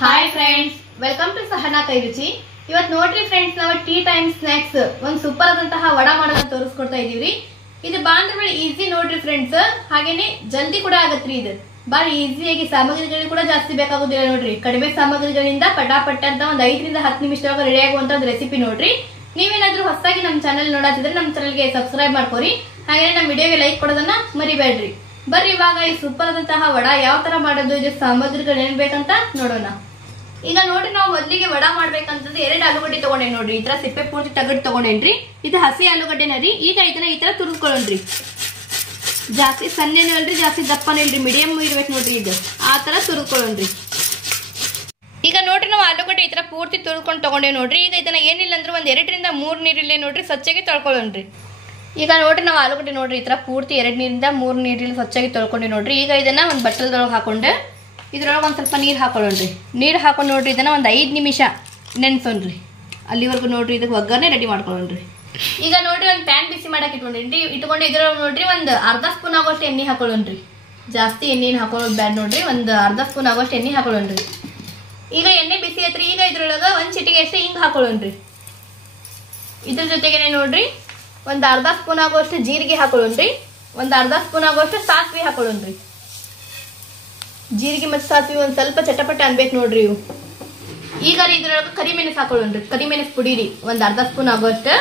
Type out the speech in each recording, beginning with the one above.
Hi friends, welcome to Sahana Kai Ruchi. ಇವತ್ತು ನೋಡ್ರಿ friends, ನಾವು ಟೀ ಟೈಮ್ ಸ್ನಾಕ್ಸ್ ಒಂದು ಸೂಪರ್ ಆದಂತಹ ವಡಾ ಮಾಡೋದನ್ನ ತೋರಿಸ್ಕೊಡ್ತಾ ಇದೀವ್ರಿ. ಇದು ಬಾಂದ್ರೆ ಈಸಿ ನೋಡ್ರಿ ಫ್ರೆಂಡ್ಸ್, ಹಾಗೇನೆ ಜಲ್ದಿ ಕೂಡ ಆಗತ್ರಿ. ಇದು ಬಾಳ ಈಸಿಯಾಗಿ ಸಾಮಗ್ರಿಗಳು ಕೂಡ ಜಾಸ್ತಿ ಬೇಕಾಗೋದಿಲ್ಲ ನೋಡ್ರಿ. ಕಡಿಮೆ ಸಾಮಗ್ರಿಗಳಿಂದ ಪಟಾಪಟ್ ಅಂತ ಒಂದು 5 ರಿಂದ 10 ನಿಮಿಷದೊಳಗೆ ರೆಡಿ ಆಗುವಂತ ಒಂದು ರೆಸಿಪಿ ನೋಡ್ರಿ. ನೀವೇನಾದ್ರೂ ಹೊಸದಾಗಿ ನಮ್ಮ ಚಾನೆಲ್ ನೋಡಾತಿದ್ರೆ ನಮ್ಮ ಚಾನೆಲ್ಗೆ ಸಬ್ಸ್ಕ್ರೈಬ್ ಮಾಡ್ಕೋರಿ. ಹಾಗೇನೆ ನಮ್ಮ ವಿಡಿಯೋಗೆ ಲೈಕ್ ಕೊಡೋದನ್ನ ಮರಿಬೇಡ್ರಿ. ಬರ್ರಿ ಇವಾಗ ಈ ಸೂಪರ್ ಆದಂತಹ ವಡಾ ಯಾವ ತರ ಮಾಡೋದು, ಇದು ಸಾಮಗ್ರಿಗಳು ಏನ್ ಬೇಕಂತ ನೋಡೋಣ. ಈಗ ನೋಡ್ರಿ, ನಾವು ಮೊದಲಿಗೆ ವಡಾ ಮಾಡ್ಬೇಕಂತಂದ್ರೆ 2 ಆಲೂಗಡ್ಡೆ ತಗೊಂಡೇನ್ ನೋಡ್ರಿ. ಈ ತರ ಸಿಪ್ಪೆ ಪೂರ್ತಿ ತೆಗೆದು ತಗೊಂಡೇನ್ರಿ. ಇದು ಹಸಿ ಆಲೂಗಡ್ಡೆನ ರೀ. ಈಗ ಇದನ್ನ ಈ ತರ ತುರ್ಕೊಳ್ಳೋಣ್ರಿ. ಜಾಸ್ತಿ ಸಣ್ಣನೂ ಅಲ್ರಿ, ಜಾಸ್ತಿ ದಪ್ಪನೂ ಇಲ್ರಿ, ಮೀಡಿಯಂ ಇರ್ಬೇಕು ನೋಡ್ರಿ. ಇದು ಆ ತರ ತುರ್ಕೊಳ್ಳೋಣ್ರಿ. ಈಗ ನೋಡ್ರಿ, ನಾವು ಆಲೂಗಡ್ಡೆ ಈ ತರ ಪೂರ್ತಿ ತುರ್ಕೊಂಡು ತಗೊಂಡೇವ್ ನೋಡ್ರಿ. ಈಗ ಇದನ್ನ ಏನಿಲ್ಲ ಅಂದ್ರೆ ಒಂದ್ 2 ರಿಂದ 3 ನೀರಿಲ್ಲೇ ನೋಡ್ರಿ ಸ್ವಚ್ಛಗೆ ತೊಳ್ಕೊಳ್ಳೋಣ್ರಿ. ಈಗ ನೋಡ್ರಿ, ನಾವು ಆಲೂಗಡ್ಡೆ ನೋಡ್ರಿ ಈ ತರ ಪೂರ್ತಿ 2 ನೀರಿಂದ 3 ನೀರಲ್ಲಿ ಸ್ವಚ್ಛಾಗಿ ತೊಳ್ಕೊಂಡಿ ನೋಡ್ರಿ. ಈಗ ಇದನ್ನ ಒಂದು ಬಟ್ಟಲದೊಳಗೆ ಹಾಕೊಂಡು ಇದ್ರೊಳಗೆ ಒಂದು ಸ್ವಲ್ಪ ನೀರು ಹಾಕೊಳ್ಳೋಣ್ರಿ. ನೀರು ಹಾಕೊಂಡು ನೋಡ್ರಿ ಇದನ್ನ ಒಂದು 5 ನಿಮಿಷ ನೆನ್ಸೋಣ್ರಿ. ಅಲ್ಲಿವರೆಗೂ ನೋಡ್ರಿ ಇದಕ್ಕೆ ಒಗ್ಗರಣೆ ರೆಡಿ ಮಾಡ್ಕೊಳ್ಳೋಣ್ರಿ. ಈಗ ನೋಡ್ರಿ, ಒಂದು ಪ್ಯಾನ್ ಬಿಸಿ ಮಾಡಕ್ಕೆ ಇಟ್ಕೊಂಡು ಇದ್ರೊಳಗೆ ನೋಡ್ರಿ ಒಂದು ಅರ್ಧ ಸ್ಪೂನ್ ಆಗೋಷ್ಟು ಎಣ್ಣೆ ಹಾಕೊಳ್ಳೋಣ್ರಿ. ಜಾಸ್ತಿ ಎಣ್ಣೆನ ಹಾಕೊಳ್ಳೋದು ಬ್ಯಾಡ ನೋಡ್ರಿ, ಒಂದು ಅರ್ಧ ಸ್ಪೂನ್ ಆಗೋಷ್ಟು ಎಣ್ಣೆ ಹಾಕೊಳ್ಳೋಣ್ರಿ. ಈಗ ಎಣ್ಣೆ ಬಿಸಿ ಐತ್ರಿ. ಈಗ ಇದ್ರೊಳಗೆ ಒಂದು ಚಿಟಿಗೆ ಅಷ್ಟೇ ಹಿಂಗೆ ಹಾಕೊಳ್ಳೋಣ್ರಿ. ಇದ್ರ ಜೊತೆಗೇನೆ ನೋಡ್ರಿ ಒಂದು ಅರ್ಧ ಸ್ಪೂನ್ ಆಗೋಷ್ಟು ಜೀರಿಗೆ ಹಾಕೊಳ್ಳೋಣ್ರಿ. ಒಂದು ಅರ್ಧ ಸ್ಪೂನ್ ಆಗೋಷ್ಟು ಸಾಸಿವೆ ಹಾಕೊಳ್ಳೋಣ್ರಿ. ಜೀರಿಗೆ ಮತ್ತು ಸಾಸಿವೆ ಒಂದು ಸ್ವಲ್ಪ ಚಟಪಟ ಅನ್ಬೇಕು ನೋಡ್ರಿ ಇವು. ಈಗ ಇದ್ರೊಳಗೆ ಕರಿಮೆಣಸು ಹಾಕೊಳ್ಳೋಣ್ರಿ. ಕರಿಮೆಣಸು ಪುಡಿ ರೀ, ಒಂದು ಅರ್ಧ ಸ್ಪೂನ್ ಆಗೋಷ್ಟು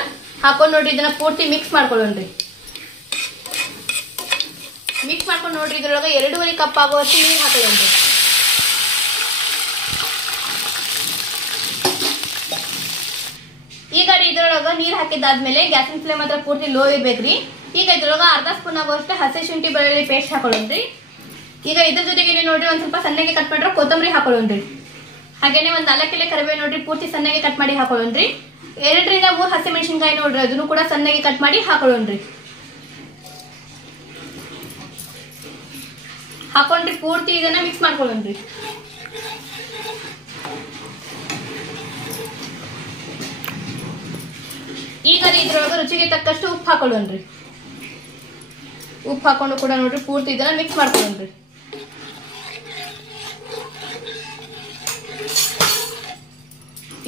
ಹಾಕೊಂಡು ನೋಡ್ರಿ ಇದನ್ನ ಪೂರ್ತಿ ಮಿಕ್ಸ್ ಮಾಡ್ಕೊಳ್ಳೋಣ್ರಿ. ಮಿಕ್ಸ್ ಮಾಡ್ಕೊಂಡು ನೋಡ್ರಿ ಇದ್ರೊಳಗೆ 2.5 ಕಪ್ ಆಗೋಷ್ಟು ನೀರು ಹಾಕೊಳ್ಳೋಣ್ರಿ. ಈಗ ಇದ್ರೊಳಗೆ ನೀರು ಹಾಕಿದ್ದಾದ್ಮೇಲೆ ಗ್ಯಾಸಿನ ಫ್ಲೇಮ್ ಹತ್ರ ಪೂರ್ತಿ ಲೋ ಇರ್ಬೇಕ್ರಿ. ಈಗ ಇದ್ರೊಳಗೆ ಅರ್ಧ ಸ್ಪೂನ್ ಆಗೋಷ್ಟು ಹಸಿ ಶುಂಠಿ ಬೆಳ್ಳುಳ್ಳಿ ಪೇಸ್ಟ್ ಹಾಕೊಳ್ಳೋಣ್ರಿ. ಈಗ ಇದ್ರ ಜೊತೆಗೆ ನೋಡ್ರಿ ಒಂದ್ ಸ್ವಲ್ಪ ಸಣ್ಣಗೆ ಕಟ್ ಮಾಡಿರೋ ಕೊತ್ತಂಬರಿ ಹಾಕೊಳ್ಳೋಣ್ರಿ. ಹಾಗೇನೆ ಒಂದ್ 4 ಎಲೆ ಕರಿಬೇವು ನೋಡ್ರಿ ಪೂರ್ತಿ ಸಣ್ಣಗೆ ಕಟ್ ಮಾಡಿ ಹಾಕೊಳ್ಳೋಣ್ರಿ. 2 ರಿಂದ 3 ಹಸಿಮೆಣಸಿನಕಾಯಿ ನೋಡ್ರಿ, ಅದನ್ನು ಕೂಡ ಸಣ್ಣಗೆ ಕಟ್ ಮಾಡಿ ಹಾಕೊಳ್ಳೋಣ್ರಿ. ಹಾಕೊಂಡ್ರಿ ಪೂರ್ತಿ ಇದನ್ನ ಮಿಕ್ಸ್ ಮಾಡ್ಕೊಳ್ಳೋಣ್ರಿ. ಈಗ ಇದ್ರೊಳಗೆ ರುಚಿಗೆ ತಕ್ಕಷ್ಟು ಉಪ್ಪು ಹಾಕೊಳ್ಳೋಣ್ರಿ. ಉಪ್ಪು ಹಾಕೊಂಡು ಕೂಡ ನೋಡ್ರಿ ಪೂರ್ತಿ ಇದನ್ನ ಮಿಕ್ಸ್ ಮಾಡ್ಕೊಳ್ಳೋಣ್ರಿ.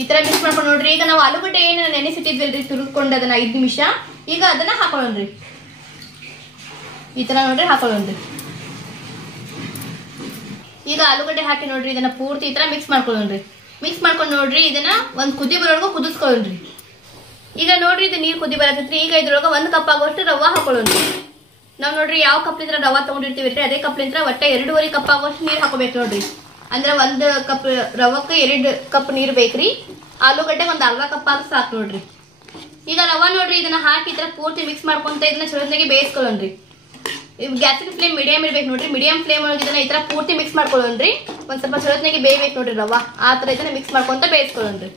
ಈ ತರ ಮಿಕ್ಸ್ ಮಾಡ್ಕೊಂಡು ನೋಡ್ರಿ. ಈಗ ನಾವು ಆಲೂಗಡ್ಡೆ ಏನು ನೆನೆಸಿಟ್ಟಿದ್ವಲ್ರಿ ತುರ್ಕೊಂಡು ಅದನ್ನ 5 ನಿಮಿಷ, ಈಗ ಅದನ್ನ ಹಾಕೊಳ್ಳೋಣ್ರಿ. ಈ ತರ ನೋಡ್ರಿ ಹಾಕೊಳ್ಳೋಣ್ರಿ. ಈಗ ಆಲೂಗಡ್ಡೆ ಹಾಕಿ ನೋಡ್ರಿ ಇದನ್ನ ಪೂರ್ತಿ ಈ ತರ ಮಿಕ್ಸ್ ಮಾಡ್ಕೊಳ್ಳೋಣ್ರಿ. ಮಿಕ್ಸ್ ಮಾಡ್ಕೊಂಡು ನೋಡ್ರಿ ಇದನ್ನ ಒಂದ್ ಕುದಿ ಬರೋವರೆಗೂ ಕುದಿಸ್ಕೊಳ್ಳೋಣ್ರಿ. ಈಗ ನೋಡ್ರಿ ಇದು ನೀರು ಕುದಿ ಬರತೈತ್ರಿ. ಈಗ ಇದ್ರೊಳಗೆ 1 ಕಪ್ ಆಗೋಷ್ಟು ರವಾ ಹಾಕೊಳ್ಳೋಣ್ರಿ. ನಾವ್ ನೋಡ್ರಿ ಯಾವ ಕಪ್ಲಿಂದ ರವಾ ತಗೊಂಡಿರ್ತೀವಿ ಅದೇ ಕಪ್ಲಿಂದ ಒಟ್ಟೆ 2.5 ಕಪ್ ಆಗೋಷ್ಟು ನೀರು ಹಾಕೋಬೇಕು ನೋಡ್ರಿ. ಅಂದ್ರೆ 1 ಕಪ್ ರವಕ್ಕೆ 2 ಕಪ್ ನೀರು ಬೇಕ್ರಿ. ಆಲೂಗಡ್ಡೆ ಒಂದು ಅರ್ಧ ಕಪ್ ಆದ್ರೂ ಸಾಕು ನೋಡ್ರಿ. ಈಗ ರವಾ ನೋಡ್ರಿ ಇದನ್ನ ಹಾಕಿ ಈ ತರ ಪೂರ್ತಿ ಮಿಕ್ಸ್ ಮಾಡ್ಕೊಂತ ಇದನ್ನ ಚಲೋತ್ನಾಗಿ ಬೇಯಿಸ್ಕೊಳ್ಳೋಣ್ರಿ. ಗ್ಯಾಸಿನ ಫ್ಲೇಮ್ ಮೀಡಿಯಂ ಇರ್ಬೇಕು ನೋಡ್ರಿ. ಮೀಡಿಯಂ ಫ್ಲೇಮ್ ಒಳಗೆ ಇದನ್ನ ಈ ತರ ಪೂರ್ತಿ ಮಿಕ್ಸ್ ಮಾಡ್ಕೊಳ್ಳೋಣ್ರಿ. ಒಂದ್ ಸ್ವಲ್ಪ ಚಲೋತ್ನಾಗಿ ಬೇಯ್ಬೇಕು ನೋಡ್ರಿ ರವಾ. ಆ ತರ ಇದನ್ನ ಮಿಕ್ಸ್ ಮಾಡ್ಕೊಂತ ಬೇಯಿಸ್ಕೊಳ್ಳೋಣ್ರಿ.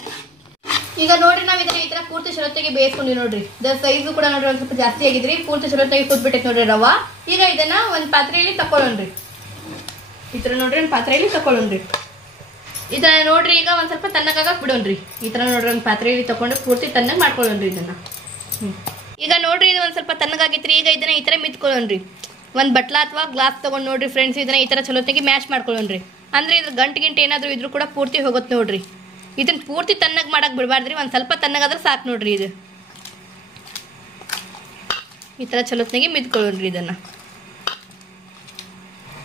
ಈಗ ನೋಡ್ರಿ ನಾವ್ ಇದನ್ನ ಈ ತರ ಪೂರ್ತಿ ಚಲೋತ್ತಾಗಿ ಬೇಯಿಸ್ಕೊಂಡ್ವಿ ನೋಡ್ರಿ. ಸೈಜು ಕೂಡ ನೋಡ್ರಿ ಒಂದ್ ಸ್ವಲ್ಪ ಜಾಸ್ತಿ ಆಗಿದ್ರಿ. ಪೂರ್ತಿ ಚಲೋತ್ತಾಗಿ ಕುದ್ಬಿಟ್ಟೈತಿ ನೋಡ್ರಿ ರವಾ. ಈಗ ಇದನ್ನ ಒಂದ್ ಪಾತ್ರೆಯಲ್ಲಿ ತಕೊಳ್ಳೋಣ್ರಿ. ಈ ತರ ನೋಡ್ರಿ ಒಂದ್ ಪಾತ್ರೆಯಲ್ಲಿ ತಕೊಳ್ಳೋಣ್ರಿ. ಇದನ್ನ ನೋಡ್ರಿ ಈಗ ಒಂದ್ ಸ್ವಲ್ಪ ತಣ್ಣಗಾಗಕ್ ಬಿಡೋಣ್ರಿ. ಈ ತರ ನೋಡ್ರಿ ಒಂದ್ ಪಾತ್ರೆಯಲ್ಲಿ ತಕೊಂಡು ಪೂರ್ತಿ ತಣ್ಣಗ್ ಮಾಡ್ಕೊಳ್ಳೋಣ್ರಿ ಇದನ್ನ. ಈಗ ನೋಡ್ರಿ ಇದು ಒಂದ್ ಸ್ವಲ್ಪ ತಣ್ಣಗಾಗಿತ್ರಿ. ಈಗ ಇದನ್ನ ಈ ತರ ಮಿತ್ಕೊಳ್ಳೋಣ್ರಿ. ಒಂದ್ ಬಟ್ಲಾ ಅಥವಾ ಗ್ಲಾಸ್ ತಗೊಂಡ್ ನೋಡ್ರಿ ಫ್ರೆಂಡ್ಸ್, ಇದನ್ನ ಈ ತರ ಚಲೋತ್ತಾಗಿ ಮ್ಯಾಶ್ ಮಾಡ್ಕೊಳ್ಳೋಣ್ರಿ. ಅಂದ್ರೆ ಇದ್ರ ಗಂಟು ಏನಾದ್ರು ಇದ್ರು ಕೂಡ ಪೂರ್ತಿ ಹೋಗುತ್ತೆ ನೋಡ್ರಿ. ಇದನ್ನ ಪೂರ್ತಿ ತಣ್ಣಗ್ ಮಾಡಕ್ ಬಿಡಬಾರ್ದ್ರಿ. ಒಂದ್ ಸ್ವಲ್ಪ ತಣ್ಣಗಾದ್ರೆ ಸಾಕು ನೋಡ್ರಿ. ಇದು ಈ ತರ ಚಲೋತ್ನಾಗಿ ಮಿತ್ಕೊಳ್ಳೋಣ್ರಿ ಇದನ್ನ.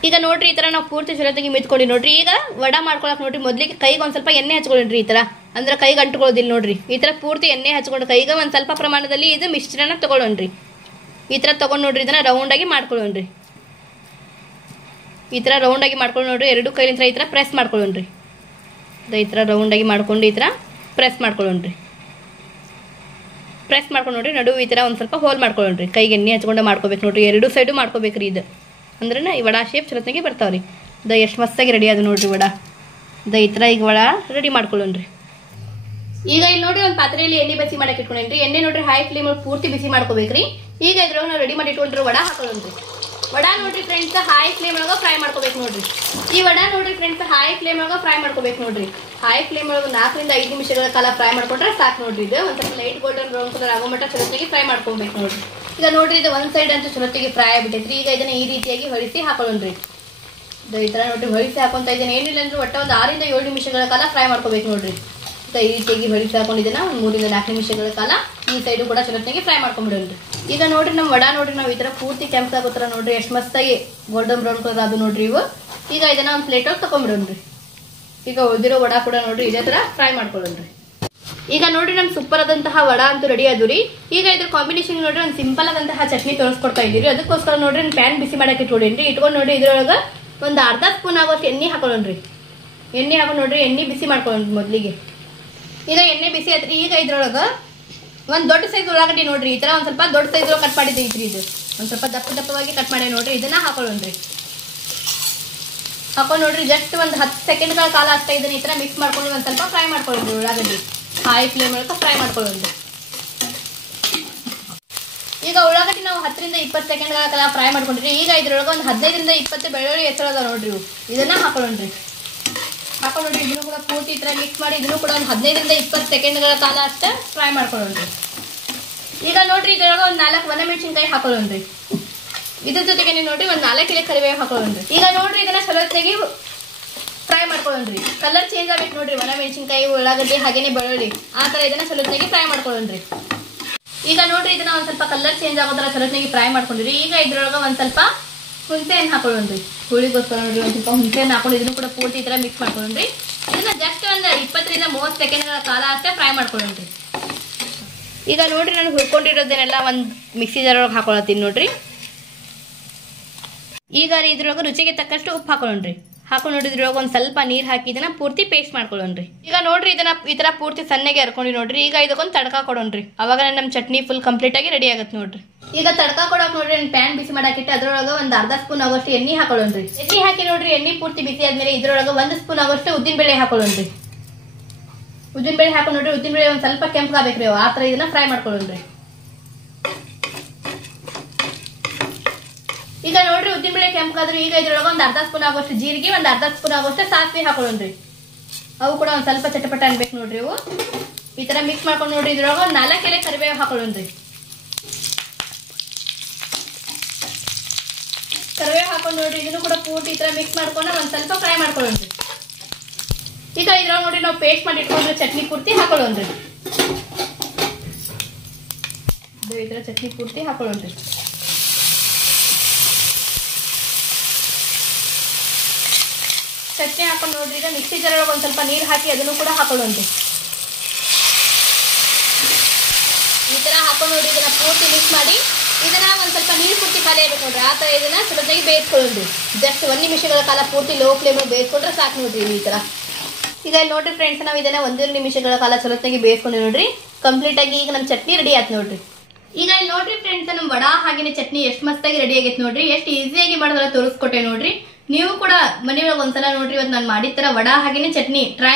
ಈಗ ನೋಡ್ರಿ ಈ ತರ ನಾವು ಪೂರ್ತಿ ಚಲೋತ್ತಾಗಿ ಮಿತ್ಕೊಂಡಿ ನೋಡ್ರಿ. ಈಗ ವಡಾ ಮಾಡ್ಕೊಳಕ್ ನೋಡ್ರಿ ಮೊದ್ಲಿಗೆ ಕೈಗೆ ಒಂದ್ ಸ್ವಲ್ಪ ಎಣ್ಣೆ ಹಚ್ಕೊಳ್ಳೋಣ್ರಿ. ಈ ತರ ಅಂದ್ರೆ ಕೈಗೆ ಅಂಟ್ಕೊಳ್ಳೋದಿಲ್ಲ ನೋಡ್ರಿ. ಈ ತರ ಪೂರ್ತಿ ಎಣ್ಣೆ ಹಚ್ಕೊಂಡು ಕೈಗೆ ಒಂದ್ ಸ್ವಲ್ಪ ಪ್ರಮಾಣದಲ್ಲಿ ಇದು ಮಿಶ್ರಣ ತಗೊಳ್ಳೋಣ್ರಿ. ಈ ತರ ತಗೊಂಡ್ ನೋಡ್ರಿ ಇದನ್ನ ರೌಂಡ್ ಆಗಿ ಮಾಡ್ಕೊಳ್ಳೋಣ್ರಿ. ಈ ತರ ರೌಂಡ್ ಆಗಿ ಮಾಡ್ಕೊಂಡು ನೋಡ್ರಿ 2 ಕೈಲಿಂದ ಈ ತರ ಪ್ರೆಸ್ ಮಾಡ್ಕೊಳ್ಳೋಣ್ರಿ. ಈ ತರ ರೌಂಡ್ ಆಗಿ ಮಾಡ್ಕೊಂಡು ಈ ತರ ಪ್ರೆಸ್ ಮಾಡ್ಕೊಳ್ಳೋಣ್ರಿ. ಪ್ರೆಸ್ ಮಾಡ್ಕೊಂಡು ನೋಡ್ರಿ ನಡುವೆ ಈ ತರ ಒಂದ್ ಸ್ವಲ್ಪ ಹೋಲ್ ಮಾಡ್ಕೊಳ್ಳೋಣ್ರಿ. ಕೈಗೆ ಎಣ್ಣೆ ಹಚ್ಕೊಂಡು ಮಾಡ್ಕೋಬೇಕು ನೋಡ್ರಿ. 2 ಸೈಡು ಮಾಡ್ಕೋಬೇಕ್ರಿ. ಇದು ಅಂದ್ರೆ ಈ ವಡಾ ಶೇಪ್ ಚಲೋತ್ನಾಗಿ ಬರ್ತಾವ್ರಿ. ಎಷ್ಟು ಮಸ್ತಾಗಿ ರೆಡಿ ಅದು ನೋಡ್ರಿ ವಡಾ. ಈ ತರ ಈಗ ವಡಾ ರೆಡಿ ಮಾಡ್ಕೊಳ್ಳೋಣ್ರಿ. ಈಗ ಇಲ್ಲಿ ನೋಡ್ರಿ ಒಂದ್ ಪಾತ್ರೆಯಲ್ಲಿ ಎಣ್ಣೆ ಬಿಸಿ ಮಾಡಕ್ ಇಟ್ಕೊಂಡ್ರಿ. ಎಣ್ಣೆ ನೋಡ್ರಿ ಹೈ ಫ್ಲೇಮ್ ಪೂರ್ತಿ ಬಿಸಿ ಮಾಡ್ಕೋಬೇಕ್ರಿ. ಈಗ ಇದ್ರೊಳಗೆ ನಾವು ರೆಡಿ ಮಾಡಿ ಇಟ್ಕೊಂಡ್ರಿ ವಡಾ ಹಾಕೊಳ್ಳೋಣ್ರಿ. ವಡಾ ನೋಡ್ರಿ ಫ್ರೆಂಡ್ಸ್ ಹೈ ಫ್ಲೇಮ್ ಒಳಗ ಫ್ರೈ ಮಾಡ್ಕೋಬೇಕು ನೋಡ್ರಿ. ಈ ವಡಾ ನೋಡ್ರಿ ಫ್ರೆಂಡ್ಸ್ ಹೈ ಫ್ಲೇಮ್ ಒಳಗ ಫ್ರೈ ಮಾಡ್ಕೋಬೇಕು ನೋಡ್ರಿ. ಹೈ ಫ್ಲೇಮ್ ಒಳಗ 4 ರಿಂದ 5 ನಿಮಿಷಗಳ ಕಾಲ ಫ್ರೈ ಮಾಡ್ಕೊಂಡ್ರೆ ಸಾಕು ನೋಡ್ರಿ. ಇದು ಒಂದ್ ಸ್ವಲ್ಪ ಲೈಟ್ ಗೋಲ್ಡನ್ ಬ್ರೌನ್ ಕಲರ್ ಆಗೋ ಮಟ್ಟ ಚಲೋತ್ತಾಗಿ ಫ್ರೈ ಮಾಡ್ಕೋಬೇಕು ನೋಡ್ರಿ. ಈಗ ನೋಡ್ರಿ ಇದು ಒಂದ್ ಸೈಡ್ ಅಂತೂ ಚಲೋತ್ತಿಗೆ ಫ್ರೈ ಆಗ್ಬಿಟ್ಟೈತ್ರಿ. ಈಗ ಇದನ್ನ ಈ ರೀತಿಯಾಗಿ ಹೊಳಿಸಿ ಹಾಕೊಳ್ಳೋಣ್ರಿ. ಈ ತರ ನೋಡ್ರಿ ಹೊಳಿಸಿ ಹಾಕೊಂತ ಇದ್ದೇನೆ. ಏನಿಲ್ಲ ಅಂದ್ರೆ ಒಟ್ಟ ಒಂದು 6 ಇಂದ 7 ನಿಮಿಷಗಳ ಕಾಲ ಫ್ರೈ ಮಾಡ್ಕೋಬೇಕು ನೋಡ್ರಿ. ಈ ರೀತಿಯಾಗಿ ಹೊಳಿಸಿ ಹಾಕೊಂಡಿದ್ದೇನೆ. ಒಂದು 3 ಇಂದ 4 ನಿಮಿಷಗಳ ಕಾಲ ಈ ಸೈಡು ಕೂಡ ಚಲೋತ್ನಾಗಿ ಫ್ರೈ ಮಾಡ್ಕೊಂಡ್ಬಿಡೋಣ್ರಿ. ಈಗ ನೋಡ್ರಿ ನಮ್ಮ ವಡಾ ನೋಡ್ರಿ ನಾವು ಈ ತರ ಪೂರ್ತಿ ಕೆಂಪಾಗೋತರ ನೋಡ್ರಿ ಎಷ್ಟು ಮಸ್ತಾಗಿ ಗೋಲ್ಡನ್ ಬ್ರೌನ್ ಕಲರ್ ಅದು ನೋಡ್ರಿ ಇವು. ಈಗ ಇದನ್ನ ಒಂದು ಪ್ಲೇಟ್ ಒಳಗೆ ತಕೊಂಡ್ಬಿಡೋಣ್ರಿ. ಈಗ ಉಳಿದಿರೋ ವಡಾ ಕೂಡ ನೋಡ್ರಿ ಇದೇ ತರ ಫ್ರೈ ಮಾಡ್ಕೊಳ್ಳೋಣ್ರಿ. ಈಗ ನೋಡ್ರಿ ನಮ್ ಸೂಪರ್ ಆದಂತಹ ವಡಾ ಅಂತೂ ರೆಡಿ ಆದ್ರಿ. ಈಗ ಇದ್ರ ಕಾಂಬಿನೇಷನ್ ನೋಡ್ರಿ ಒಂದು ಸಿಂಪಲ್ ಆದಂತಹ ಚಟ್ನಿ ತೋರಿಸ್ಕೊಡ್ತಾ ಇದೀರಿ. ಅದಕ್ಕೋಸ್ಕರ ನೋಡ್ರಿ ಪ್ಯಾನ್ ಬಿಸಿ ಮಾಡಕ್ಕೆ ಇಟ್ಕೊಡೇನ್ರಿ. ಇಟ್ಕೊಂಡು ನೋಡ್ರಿ ಇದ್ರೊಳಗ ಒಂದು ಅರ್ಧ ಸ್ಪೂನ್ ಆಗೋಷ್ಟು ಎಣ್ಣೆ ಹಾಕೊಳ್ಳೋಣ್ರಿ. ಎಣ್ಣೆ ಹಾಕೊಂಡು ನೋಡ್ರಿ ಎಣ್ಣೆ ಬಿಸಿ ಮಾಡ್ಕೊಳ್ಳೋಣ್ರಿ ಮೊದ್ಲಿಗೆ. ಈಗ ಎಣ್ಣೆ ಬಿಸಿ ಆಯ್ತ್ರಿ. ಈಗ ಇದ್ರೊಳಗ ಒಂದ್ ದೊಡ್ಡ ಸೈಜ್ ಉಳ್ಳಾಗಡ್ಡಿ ನೋಡ್ರಿ ಈ ತರ ಒಂದ್ ಸ್ವಲ್ಪ ದೊಡ್ಡ ಸೈಜ್ ಒಳಗೆ ಕಟ್ ಮಾಡಿದ್ದೈತ್ರಿ. ಇದು ಒಂದ್ ಸ್ವಲ್ಪ ದಪ್ಪವಾಗಿ ಕಟ್ ಮಾಡಿ ನೋಡ್ರಿ ಇದನ್ನ ಹಾಕೊಳ್ಳೋಣ್ರಿ. ಹಾಕೊಂಡು ನೋಡ್ರಿ ಜಸ್ಟ್ ಒಂದು 10 ಸೆಕೆಂಡ್ಗಳ ಕಾಲ ಅಷ್ಟೇ ಇದನ್ನ ಈ ತರ ಮಿಕ್ಸ್ ಮಾಡ್ಕೊಂಡು ಒಂದ್ ಸ್ವಲ್ಪ ಫ್ರೈ ಮಾಡ್ಕೊಳ್ಳೋಣ್ರಿ. ಉಳ್ಳಾಗಡ್ಡಿ ಹೈ ಫ್ಲೇಮ್ ಒಳಗೆ ಫ್ರೈ ಮಾಡ್ಕೊಳ್ಳೋಣ್ರಿ. ಈಗ ಉಳ್ಳಾಗಡ್ಡಿ ನಾವು 10 ರಿಂದ 20 ಸೆಕೆಂಡ್ಗಳ ಕಾಲ ಫ್ರೈ ಮಾಡ್ಕೊಂಡ್ರಿ. ಈಗ ಇದ್ರೊಳಗೆ ಒಂದು 15 ರಿಂದ 20 ಬೆಳ್ಳುಳ್ಳಿ ಹೆಸರು ಅದ ನೋಡ್ರಿ ಇದನ್ನ ಹಾಕೊಳ್ಳೋಣ್ರಿ. ಹಾಕೊಂಡು ನೋಡ್ರಿ ಇದನ್ನು ಕೂಡ ಪೂರ್ತಿ ಈ ತರ ಮಿಕ್ಸ್ ಮಾಡಿ ಇದನ್ನು ಕೂಡ ಒಂದು 15 ರಿಂದ 20 ಸೆಕೆಂಡ್ಗಳ ಕಾಲ ಅಷ್ಟೇ ಫ್ರೈ ಮಾಡ್ಕೊಳ್ಳೋಣ್ರಿ. ಈಗ ನೋಡ್ರಿ ಇದ್ರೊಳಗೆ ಒಂದು 4 ಒಣಮೆಣಸಿನಕಾಯಿ ಹಾಕೊಳ್ಳೋಣ್ರಿ. ಇದ್ರ ಜೊತೆಗೆ ನೋಡ್ರಿ ಒಂದು 4 ಎಲೆ ಕರಿಬೇವು ಹಾಕೊಳ್ಳೋಣ್ರಿ. ಈಗ ನೋಡ್ರಿ ಇದನ್ನ ಚಲೋತ್ನಾಗಿ ಫ್ರೈ ಮಾಡ್ಕೊಳ್ಳೋಣ್ರಿ. ಕಲರ್ ಚೇಂಜ್ ಆಗ್ಬೇಕು ನೋಡ್ರಿ. ಒಣಮೆಣಸಿನಕಾಯಿ ಉಳ್ಳಾಗಡ್ಡಿ ಹಾಗೇನೆ ಬೆಳ್ಳುಳ್ಳಿ ಆ ತರ ಇದನ್ನ ಚಲೋತ್ನಾಗಿ ಫ್ರೈ ಮಾಡ್ಕೊಳ್ಳೋಣ್ರಿ. ಈಗ ನೋಡ್ರಿ ಇದನ್ನ ಒಂದ್ ಸ್ವಲ್ಪ ಕಲರ್ ಚೇಂಜ್ ಆಗೋ ತರ ಚಲೋತ್ನಾಗಿ ಫ್ರೈ ಮಾಡ್ಕೊಂಡಿರಿ. ಈಗ ಇದ್ರೊಳಗೆ ಒಂದ್ ಸ್ವಲ್ಪ ಹುಣಸೆ ಹಣ್ಣು ಹಾಕೊಳ್ಳೋಣ್ರಿ. ಹುಳಿಗೋಸ್ಕರ ನೋಡ್ರಿ ಒಂದ್ ಸ್ವಲ್ಪ ಹುಣಸೆ ಹಣ್ಣು ಹಾಕೊಂಡು ಇದನ್ನು ಕೂಡ ಪೂರ್ತಿ ಈ ತರ ಮಿಕ್ಸ್ ಮಾಡ್ಕೊಳ್ಳೋಣ್ರಿ. ಇದನ್ನ ಜಸ್ಟ್ ಒಂದು 20 ರಿಂದ 30 ಸೆಕೆಂಡ್ಗಳ ಕಾಲ ಅಷ್ಟೇ ಫ್ರೈ ಮಾಡ್ಕೊಳ್ಳೋಣ್ರಿ. ಈಗ ನೋಡ್ರಿ ನಾನು ಹುರ್ಕೊಂಡಿರೋದನ್ನೆಲ್ಲ ಒಂದ್ ಮಿಕ್ಸಿ ಜಾರ್ ಒಳಗೆ ಹಾಕೊಳತ್ತೀನಿ ನೋಡ್ರಿ. ಈಗ ಇದ್ರೊಳಗೆ ರುಚಿಗೆ ತಕ್ಕಷ್ಟು ಉಪ್ಪು ಹಾಕೊಳ್ಳೋಣ್ರಿ. ಹಾಕೊಂಡು ನೋಡ್ರಿ ಇದ್ರೊಳಗೆ ಒಂದ್ ಸ್ವಲ್ಪ ನೀರ್ ಹಾಕಿ ಇದನ್ನ ಪೂರ್ತಿ ಪೇಸ್ಟ್ ಮಾಡ್ಕೊಳ್ಳೋಣ್ರಿ. ಈಗ ನೋಡ್ರಿ ಇದನ್ನ ಈ ತರ ಪೂರ್ತಿ ಸಣ್ಣಗೆ ಹರ್ಕೊಂಡಿ ನೋಡ್ರಿ. ಈಗ ಇದಕ್ಕೊಂದು ತಡಕ ಕೊಡೋಣ್ರಿ. ಅವಾಗ ನಮ್ ಚಟ್ನಿ ಫುಲ್ ಕಂಪ್ಲೀಟ್ ಆಗಿ ರೆಡಿ ಆಗತ್ತೆ ನೋಡ್ರಿ. ಈಗ ತಡಕ ಕೊಡಕ್ ನೋಡ್ರಿ ಪ್ಯಾನ್ ಬಿಸಿ ಮಾಡಾಕಿಟ್ಟು ಅದ್ರೊಳಗೆ ಒಂದು ಅರ್ಧ ಸ್ಪೂನ್ ಆಗೋಷ್ಟು ಎಣ್ಣೆ ಹಾಕೊಳ್ಳೋಣ್ರಿ. ಎಣ್ಣೆ ಹಾಕಿ ನೋಡ್ರಿ ಎಣ್ಣೆ ಪೂರ್ತಿ ಬಿಸಿ ಆದ್ಮೇಲೆ ಇದ್ರೊಳಗೆ 1 ಸ್ಪೂನ್ ಆಗೋಷ್ಟು ಉದ್ದಿನ ಬೇಳೆ ಹಾಕೊಳ್ಳೋಣ್ರಿ. ಉದ್ದಿನ ಬೇಳೆ ಹಾಕೊಂಡು ನೋಡ್ರಿ ಉದ್ದಿನ ಬೇಳೆ ಒಂದ್ ಸ್ವಲ್ಪ ಕೆಂಪಾಗಬೇಕ್ರಿ. ಆ ತರ ಇದನ್ನ ಫ್ರೈ ಮಾಡ್ಕೊಳ್ಳೋಣ್ರಿ. ಈಗ ನೋಡ್ರಿ ಉದ್ದಿನ ಬೇಳೆ ಕೆಂಪಾದ್ರೂ ಈಗ ಇದ್ರೊಳಗೆ ಒಂದು ಅರ್ಧ ಸ್ಪೂನ್ ಆಗೋಷ್ಟು ಜೀರಿಗೆ, ಒಂದು ಅರ್ಧ ಸ್ಪೂನ್ ಆಗೋಷ್ಟು ಸಾಸಿವೆ ಹಾಕೊಳ್ಳೋಣ್ರಿ. ಅವು ಕೂಡ ಒಂದ್ ಸ್ವಲ್ಪ ಚಟಪಟ ಅನ್ಬೇಕು ನೋಡ್ರಿ. ಅವು ಈ ತರ ಮಿಕ್ಸ್ ಮಾಡ್ಕೊಂಡು ನೋಡ್ರಿ ಇದ್ರೊಳಗೆ ಒಂದು 4 ಎಲೆ ಕರಿಬೇವು ಹಾಕೊಳ್ಳೋಣ್ರಿ. ಕರಿಬೇವು ಹಾಕೊಂಡು ನೋಡ್ರಿ ಇದನ್ನು ಕೂಡ ಪೂರ್ತಿ ಈ ತರ ಮಿಕ್ಸ್ ಮಾಡ್ಕೊಂಡು ಒಂದ್ ಸ್ವಲ್ಪ ಫ್ರೈ ಮಾಡ್ಕೊಳ್ಳೋಣ್ರಿ. ಈಗ ಇದ್ರೊಳಗೆ ನೋಡ್ರಿ ನಾವು ಪೇಸ್ಟ್ ಮಾಡಿ ಇಟ್ಕೊಂಡ್ರೆ ಚಟ್ನಿ ಪೂರ್ತಿ ಹಾಕೊಳ್ಳೋಣ್ರಿ. ಈ ತರ ಚಟ್ನಿ ಪೂರ್ತಿ ಹಾಕೊಳ್ಳೋಣ್ರಿ. ಚಟ್ನಿ ಹಾಕೊಂಡು ನೋಡ್ರಿ ಈಗ ಮಿಕ್ಸಿ ಜಾರ್ ಒಳಗೆ ಒಂದ್ ಸ್ವಲ್ಪ ನೀರು ಹಾಕಿ ಅದನ್ನು ಕೂಡ ಹಾಕೊಳ್ಳೋಣ್ರಿ. ಈ ತರ ಹಾಕೊಂಡು ನೋಡ್ರಿ ಇದನ್ನ ಪೂರ್ತಿ ಮಿಕ್ಸ್ ಮಾಡಿ ಇದನ್ನ ಒಂದ್ ಸ್ವಲ್ಪ ನೀರು ಪೂರ್ತಿ ಖಾಲಿ ಆಗ್ಬೇಕು ನೋಡ್ರಿ. ಆ ತರ ಇದನ್ನ ಚಲೋತ್ತಾಗಿ ಬೇಯಿಸ್ಕೊಳ್ಳೋಣ್ರಿ. ಜಸ್ಟ್ 1 ನಿಮಿಷಗಳ ಕಾಲ ಪೂರ್ತಿ ಲೋ ಫ್ಲೇಮ್ ಬೇಯಿಸ್ಕೊಂಡ್ರೆ ಸಾಕು ನೋಡ್ರಿ. ಈ ತರ ಈಗ ನೋಡ್ರಿ ಫ್ರೆಂಡ್ಸ್ ನಾವು ಇದನ್ನ 1 ನಿಮಿಷಗಳ ಕಾಲ ಚಲೋತ್ತಾಗಿ ಬೇಯಿಸ್ಕೊಂಡು ನೋಡ್ರಿ ಕಂಪ್ಲೀಟ್ ಆಗಿ ಈಗ ನಮ್ ಚಟ್ನಿ ರೆಡಿ ಆಯ್ತು ನೋಡ್ರಿ. ಈಗ ಇಲ್ಲಿ ನೋಡ್ರಿ ಫ್ರೆಂಡ್ಸ್ ನಮ್ ವಡಾ ಹಾಗೇನೆ ಚಟ್ನಿ ಎಷ್ಟು ಮಸ್ತಾಗಿ ರೆಡಿ ಆಗೈತೆ ನೋಡ್ರಿ. ಎಷ್ಟು ಈಸಿಯಾಗಿ ಮಾಡೋದ್ರ ತೋರಿಸ್ಕೊಟ್ಟೆ ನೋಡ್ರಿ. ನೀವು ಕೂಡ ಮನೆಯೊಳಗೆ ಒಂದ್ಸಲ ನೋಡ್ರಿ. ಇವತ್ತು ನಾನು ಮಾಡಿದ ತರ ವಡಾ ಹಾಗೇನೆ ಚಟ್ನಿ ಟ್ರೈ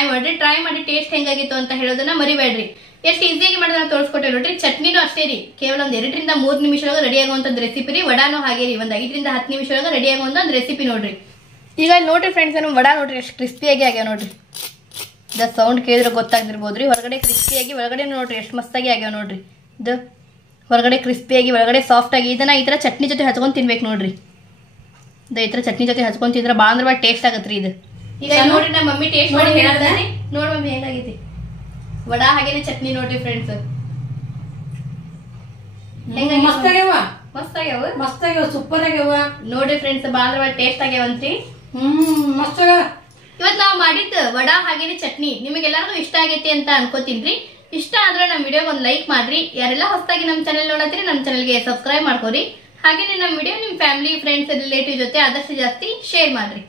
ಮಾಡಿ ಟೇಸ್ಟ್ ಹೆಂಗಾಗಿತ್ತು ಅಂತ ಹೇಳೋದನ್ನ ಮರಿಬೇಡ್ರಿ. ಎಷ್ಟು ಈಸಿಯಾಗಿ ಮಾಡೋದನ್ನ ತೋರಿಸ್ಕೊಟ್ಟೆ ನೋಡ್ರಿ. ಚಟ್ನಿನೂ ಅಷ್ಟೇ ರೀ, ಕೇವಲ ಒಂದು 2 ರಿಂದ 3 ನಿಮಿಷದೊಳಗೆ ರೆಡಿ ಆಗುವಂತದ್ದು ರೆಸಿಪಿ ರೀ. ವಡಾನು ಹಾಗೆ ರೀ, ಒಂದು 5 ರಿಂದ 10 ನಿಮಿಷದೊಳಗೆ ರೆಡಿ ಆಗುವಂತ ಒಂದು ರೆಸಿಪಿ ನೋಡ್ರಿ. ಈಗ ನೋಡ್ರಿ ಫ್ರೆಂಡ್ಸ್ ನಮ್ಮ ವಡಾ ನೋಡ್ರಿ ಎಷ್ಟು ಕ್ರಿಸ್ಪಿಯಾಗಿ ಆಗ್ಯಾವ ನೋಡ್ರಿ. ದ ಸೌಂಡ್ ಕೇಳಿದ್ರೆ ಗೊತ್ತಾಗ್ತಿರ್ಬೋದ್ರಿ. ಹೊರಗಡೆ ಕ್ರಿಸ್ಪಿಯಾಗಿ ಒಳಗಡೆ ನೋಡ್ರಿ ಎಷ್ಟು ಮಸ್ತಾಗಿ ಆಗ್ಯಾವ ನೋಡ್ರಿ. ಇದು ಹೊರಗಡೆ ಕ್ರಿಸ್ಪಿಯಾಗಿ ಒಳಗಡೆ ಸಾಫ್ಟ್ ಆಗಿ ಇದನ್ನ ಈ ತರ ಚಟ್ನಿ ಜೊತೆ ಹಚ್ಕೊಂಡ್ ತಿನ್ಬೇಕು ನೋಡ್ರಿ. ಈ ತರ ಚಟ್ನಿ ಜೊತೆ ಹಚ್ಕೊಂಡ್ ತಿಂದ್ರೆ ಭಾಳ ಅಂದ್ರೆ ಭಾಳ ಟೇಸ್ಟ್ ಆಗತ್ರಿ ಇದು. ಈಗ ನೋಡ್ರಿ ನಮ್ಮ ಮಮ್ಮಿ ಟೇಸ್ಟ್ ಮಾಡಿ ಹೇಳ್ತಾರೆ. ನೋಡ್ ಮಮ್ಮಿ ಹೆಂಗಾಗೈತಿ ವಡಾ ಹಾಗೇನೆ ಚಟ್ನಿ ನೋಡ್ರಿ ಫ್ರೆಂಡ್ಸ್. ಮಸ್ತ್ ಆಗ್ಯಾವ ಸೂಪರ್ ಆಗ್ಯಾವ ನೋಡ್ರಿ ಫ್ರೆಂಡ್ಸ್. ಭಾಳ ಅಂದ್ರೆ ಭಾಳ ಟೇಸ್ಟ್ ಆಗ್ಯಾವಂತ್ರಿ. ಮಸ್ತ್. ಇವತ್ತು ನಾವು ಮಾಡಿದ್ದು ವಡಾ ಹಾಗೇನೆ ಚಟ್ನಿ ನಿಮಗೆಲ್ಲರಿಗೂ ಇಷ್ಟ ಆಗೈತಿ ಅಂತ ಅನ್ಕೋತೀನ್ರಿ. ಇಷ್ಟ ಆದ್ರೆ ನಮ್ಮ ವಿಡಿಯೋಗೆ ಒಂದು ಲೈಕ್ ಮಾಡ್ರಿ. ಯಾರೆಲ್ಲ ಹೊಸದಾಗಿ ನಮ್ಮ ಚಾನೆಲ್ ನೋಡತ್ತೀರಿ ನಮ್ಮ ಚಾನೆಲ್ಗೆ ಸಬ್ಸ್ಕ್ರೈಬ್ ಮಾಡ್ಕೋರಿ. ಹಾಗೇನೆ ನಮ್ಮ ವಿಡಿಯೋ ನಿಮ್ಮ ಫ್ಯಾಮಿಲಿ ಫ್ರೆಂಡ್ಸ್ ರಿಲೇಟಿವ್ ಜೊತೆ ಆದಷ್ಟು ಜಾಸ್ತಿ ಶೇರ್ ಮಾಡ್ರಿ.